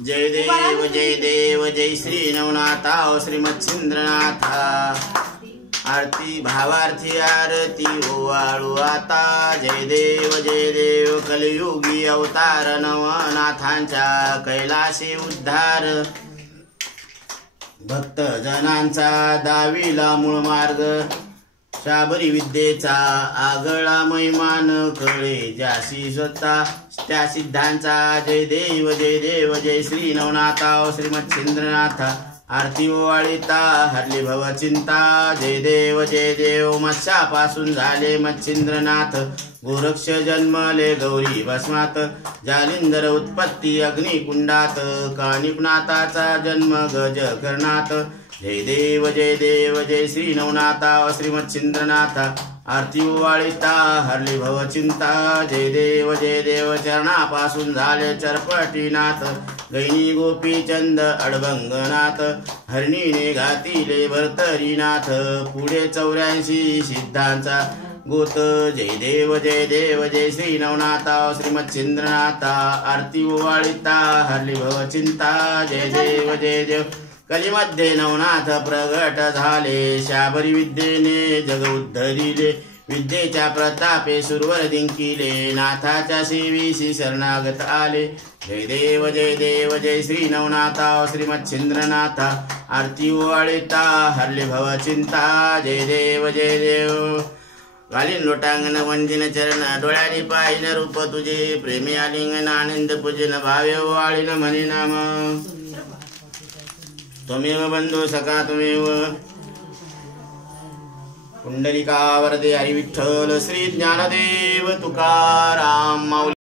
जय देव जय श्री नवनाथा श्रीमच्छिंद्रनाथा। आरती भावार्थी आरती ओवाळू आता। जय देव कलियुगी अवतार नवनाथांचा कैलासी उद्धार। भक्त जनांचा दाविला मूळ मार्ग। शाबरी विद्येचा आगळा महिमान कळे ज्यासी स्वतः त्या सिद्धांचा। जय देव जय श्री नवनाथा श्रीमच्छिंद्रनाथा। आरती ओवाळीता हरली भव चिंता। जय देव मत्स्यापासून झाले मच्छिंद्रनाथ। गोरक्ष जन्मले गौरी भस्मात। जालिंदर उत्पत्ती अग्निकुंडात। कानिकनाथाचा जन्म गज कर्णात। जय देव जय श्री नवनाथा श्रीमच्छिंद्रनाथा। आरती ओवाळीता हरली भव चिंता। जय देव चरणापासून झाले चरपटीनाथ। गैनी गोपीचंद अडबंगनाथ। हरणीने घातिले भरतरीनाथ। पुढे 84 सिद्धांचा गोत। जय देव जय श्री नवनाथा श्रीमच्छिंद्रनाथा। आरती ओवाळीता हरली भव चिंता। जय देव कलिमध्ये नवनाथ प्रगट झाले। शाबरी विद्येने जग उद्धरिले। विद्येच्या प्रतापे सुरवर जिंकिले। नाथाच्या सेवेसी शरणागत आले। जय देव जय श्री नवनाथा श्रीमच्छिंद्रनाथा। आरती ओवाळीता हरली भव चिंता। जय देव घालीन लोटांगण वंदिन चरण। डोळ्यानी पाहिन रूप तुझे। प्रेमी आलिंगन आनंद पूजन। भावे ओवाळीन म्हणे नाम। त्वमेव बंधू सखा त्वमेव। पुंडलिका वरदे हरी विठ्ठल श्री ज्ञानदेव तुकाराम माऊली।